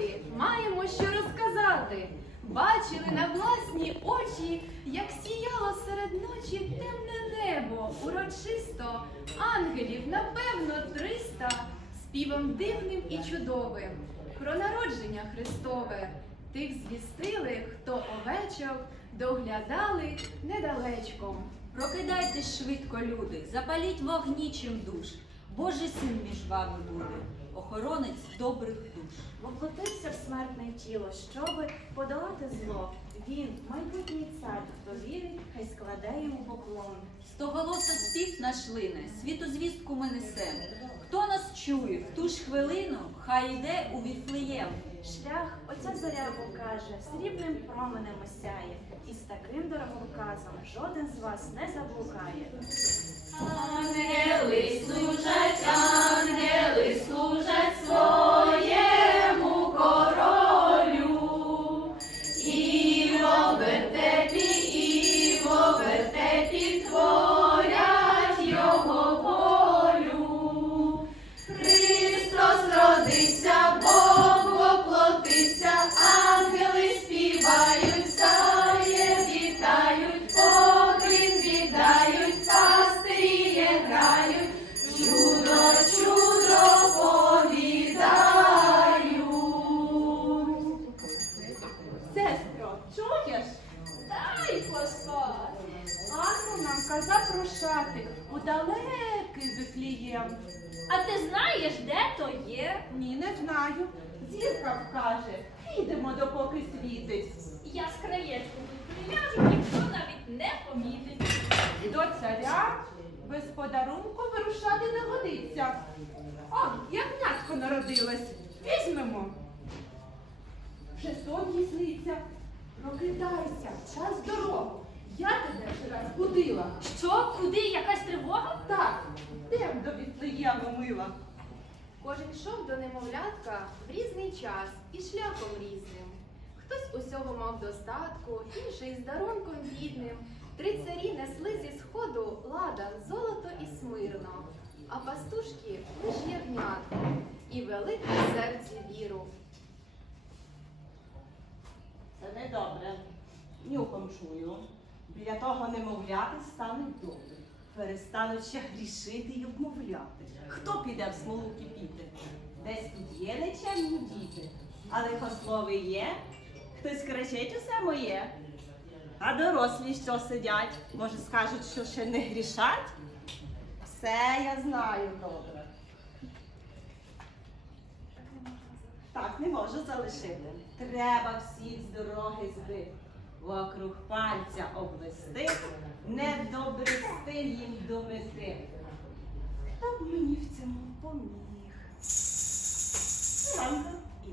сказати, маємо що розказати. Бачили на власні очі, як сіяло серед ночі темне небо урочисто, ангелів, напевно, триста, співом дивним і чудовим. Про народження Христове тих звістили, хто овечок доглядали недалечко. Прокидайте швидко, люди, запаліть вогні чим душ. Божий син між вами буде, охоронець добрих Воплотився в смертне тіло, щоби подолати зло. Він, майбутній цар, хто вірить, хай складе йому поклон. Стоголоса спів наш лине, світу звістку ми несем. Хто нас чує в ту ж хвилину, хай йде у Віфлеєм. Шлях оця зоря покаже, срібним променем осяє, і з таким дороговказом жоден з вас не заблукає. Ангели служать, ангели служать своєму ягнятко народилось. Візьмемо. Вже сон сниться. Прокидайся, час дорогу. Я тебе вже раз будила. Що? Куди? Якась тривога? Так, йдем до Віфлеєму, мила. Кожен йшов до немовлятка в різний час і шляхом різним. Хтось усього мав достатку, інший з дарунком бідним. Три царі несли зі сходу ладан, золото і смирно, а пастушки лиш ягнятко і велике в серці віру. Це недобре. Нюхом чую. Біля того немовляти стануть добре. Перестануть ще грішити й обмовляти. Хто піде в смолу кипіти? Десь тут є нечемні діти, а лихослови є, хтось кричить усе моє. А дорослі, що сидять, може, скажуть, що ще не грішать? Все я знаю добре. Так не можу залишити. Треба всіх з дороги збити. Вокруг пальця обвести, недобрести їм до мети. Хто б мені в цьому поміг? Ангел і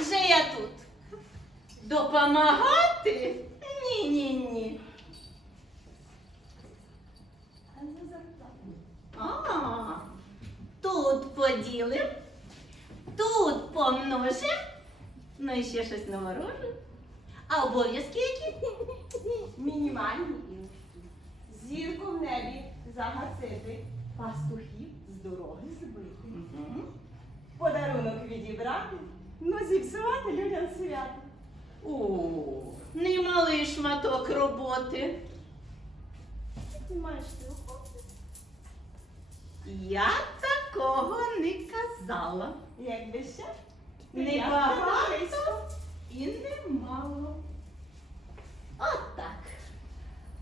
Вже я тут. Допомагати? Ні, ні, ні. А, тут поділим, тут помножим, ну і ще щось наворожим. А обов'язки які? Мінімальні. Зірку в небі загасити, пастухів з дороги збити. Подарунок відібрати, ну зіпсувати людям свято. О, немалий шматок роботи. Ти маєш ти? Я такого не казала. Якби ще не багато і немало. От так.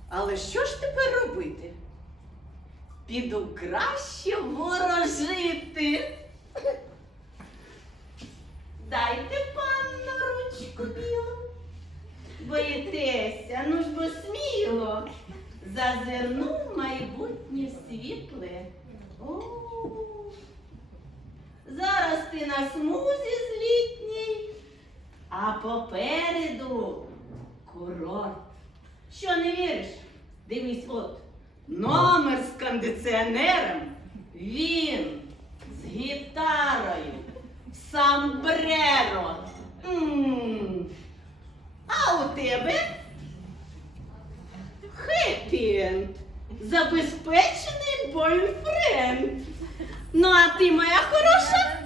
Але що ж тепер робити? Піду краще ворожити. Дайте панно ручку білу. Боїтеся, ну ж бо сміло. Зазирну в майбутнє світле. О, зараз ти на смузі злітній, а попереду курорт. Що не віриш? Дивись, от номер з кондиціонером. Він з гітарою. Фереро. М. А у тебе? Хеппі-енд. Забезпечений бойфренд. Ну, а ти моя хороша?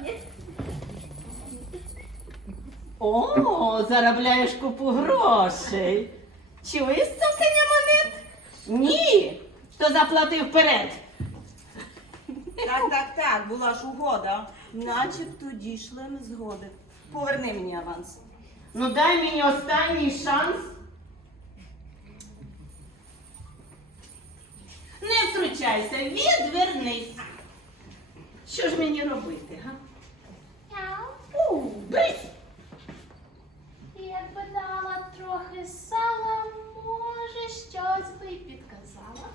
О, заробляєш купу грошей. Чуєш цокання монет? Ні. Хто заплатив вперед? Так, так, так, була ж угода. Начебто дійшли ми згоди. Поверни мені аванс. Ну дай мені останній шанс. Не втручайся, відвернись. Що ж мені робити, га? У, брись! Якби дала трохи сала, може, щось би й підказала.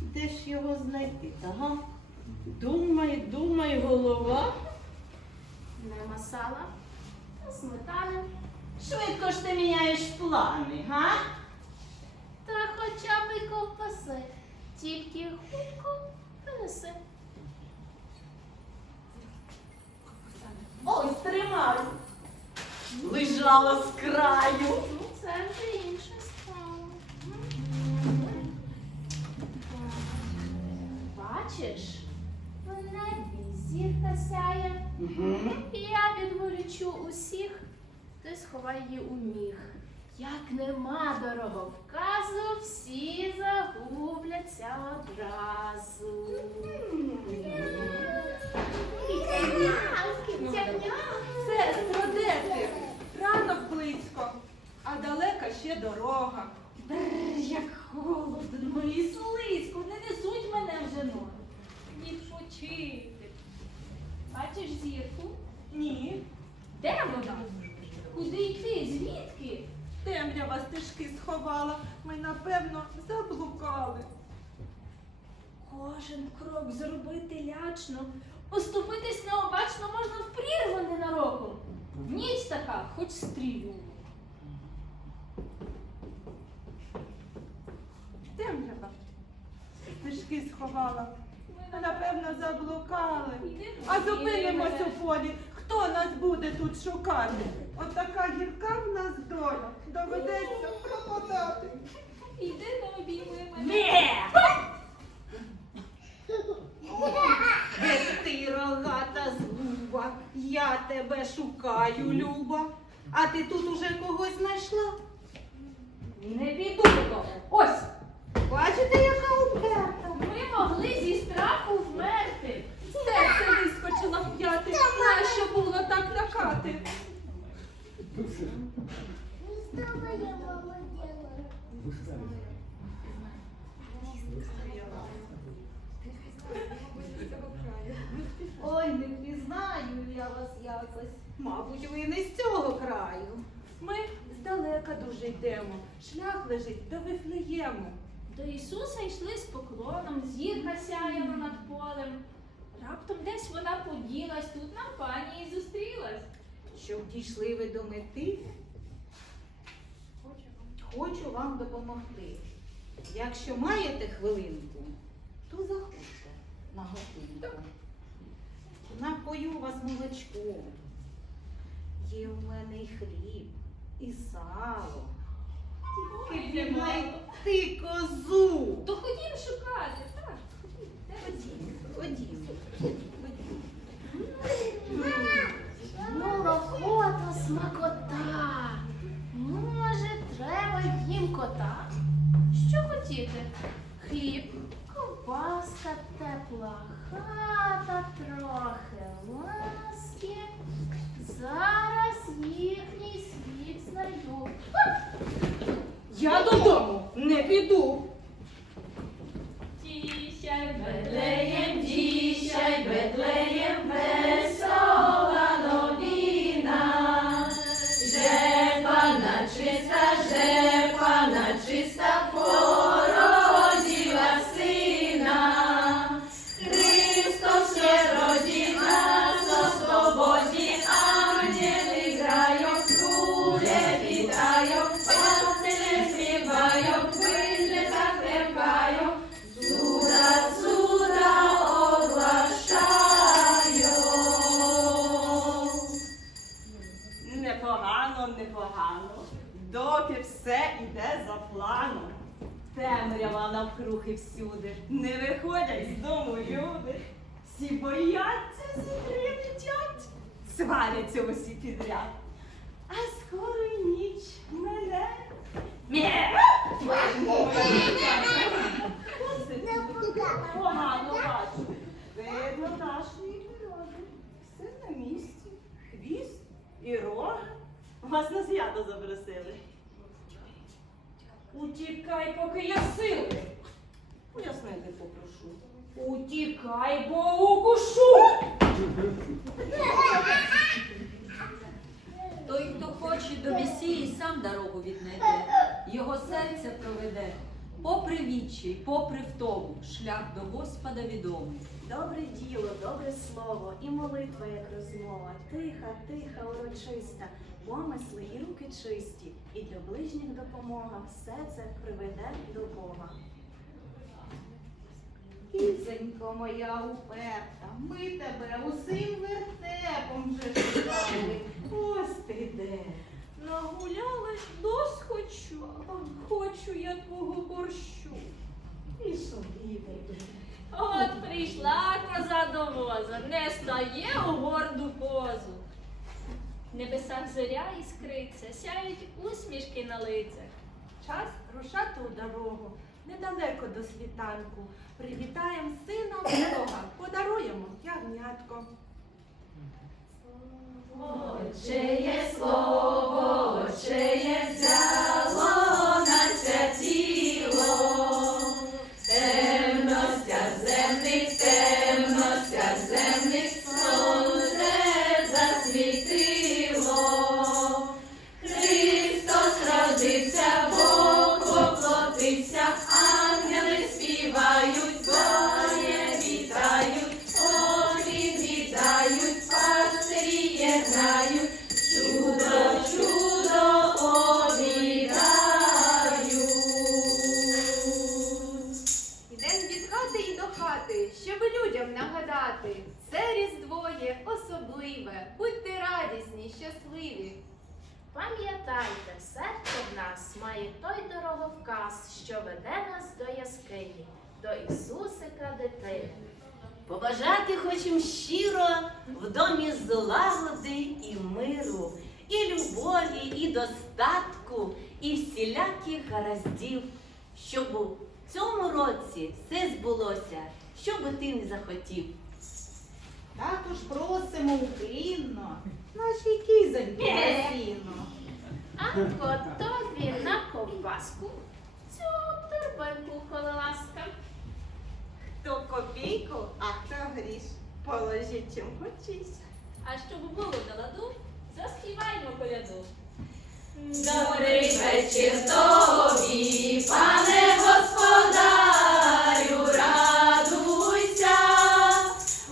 Де ж його знайти, ага? Думай, думай, голова. Нема сала, сметани, Швидко ж ти міняєш плани, га? та хоча б й ковбаси, тільки хутко принеси. Ось тримай. Лежала з краю. Ну, це вже інша справа. Бачиш, в небі зірка сяє. Угу. Я відволічу усіх, ти сховай її у міг. Як нема дороговказу, всі загубляться одразу. Сестро, де ти? Ранок близько, а далека ще дорога. Бррр, як холодно і слизько, не несуть мене вже ноги. Відпочити. Бачиш зірку? Ні, Де вона? Куди йти? Звідки? Темрява стежки сховала. Ми, напевно, заблукали. Кожен крок зробити лячно, поступитись необачно можна в прірву ненароком. Ніч така, хоч стрілю. Темрява стежки сховала. Ми, напевно, заблукали. А зупинимось у полі. Хто нас буде тут шукати? От гірка в нас доля. Доведеться пропадати. Іди на обійми мене. Не! Де ти, рогата згуба? Я тебе шукаю, Люба. А ти тут уже когось знайшла? Не піду додому. Ось! Бачите, яка уперта? Ми могли зі страху вмерти. Серце вискочила в п'яти. Нащо було так лякати? Ой, не впізнаю я вас якось. Мабуть, ви не з цього краю. Ми здалека дуже йдемо. Шлях лежить до Вифлеєму. До Ісуса йшли з поклоном, зірка сяяла над полем. Раптом десь вона поділась, тут нам пані і зустрілась. Щоб дійшли ви до мети, хочу вам допомогти. Якщо маєте хвилинку, то заходьте на годинку. Напою вас молочком. Є в мене і хліб, і сало. Тільки знайти козу. То ходім шукати. Ходімо, ходімо. Ну, охота, смакота. Може, треба їм кота? Що хотіти? Хліб, ковбаска, тепла хата, до Господа відомий. Добре діло, добре слово і молитва, як розмова, тиха, тиха, урочиста, помисли і руки чисті, і для ближніх допомога все це приведе до Бога. Кізонько моя уперта, ми тебе усім вертепом вже шукали. Ось ти де. Нагулялась досхочу, хочу я твого борщу. І собі дай. От прийшла коза до воза, не стає у горду позу. Небесах зоря іскриться, сяють усмішки на лицях. Час рушати у дорогу. Недалеко до світанку. Привітаємо сина Бога, подаруємо ягнятко. Чиє слово, чиє Побажати хочем щиро в домі злагоди і миру, і любові, і достатку, і всіляких гараздів, щоб у цьому році все збулося, що би ти не захотів. Також просимо уклінно нашій кізоньки на сіно. А готові на ковбаску цю торбинку коли ласка. Хто копійку, а хто гріш. Положіть чим хочись. А щоб було до ладу, заспіваймо коляду. Добрий вечір тобі, пане господарю, радуйся,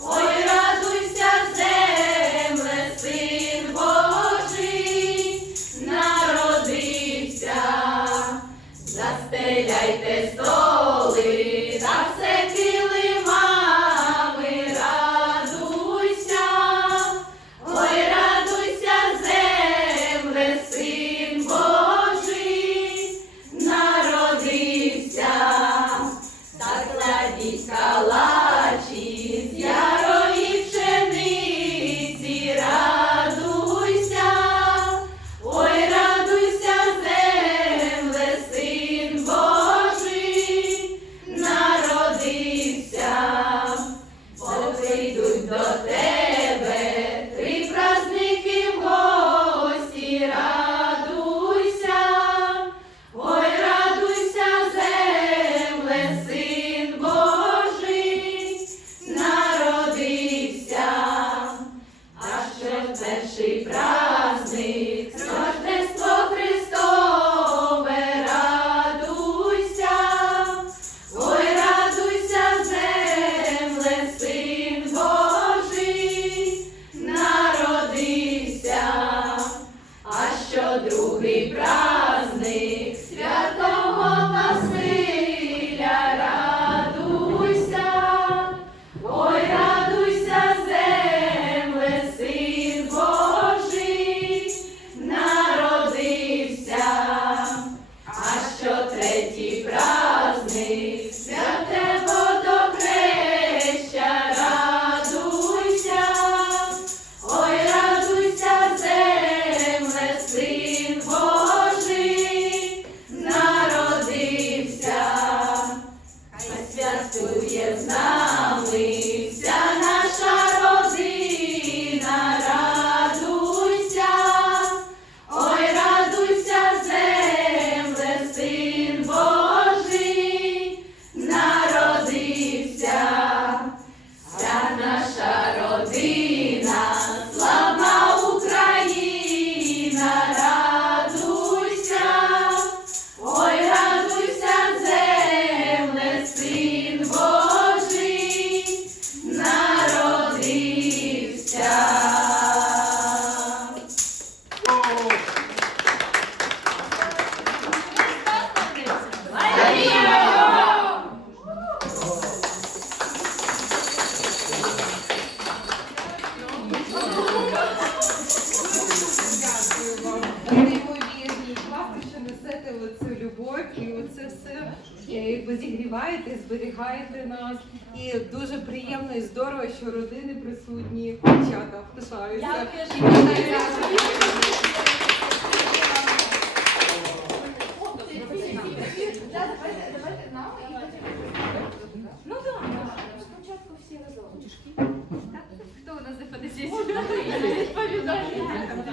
ой, радуйся, земле, син Божий, народився, застеляйте столи, співаєте, зберігаєте нас. І дуже приємно і здорово, що родини присутні, дівчата потім. Ну так, спочатку всі разом. Хто у нас за фотосесію? Відповідає.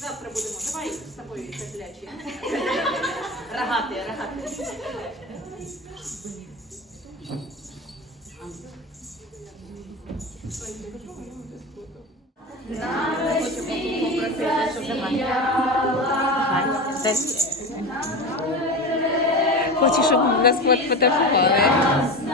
Завтра будемо. Давай з тобою теплячі. Рогати, рогати. Хочу, щоб нас фотографували.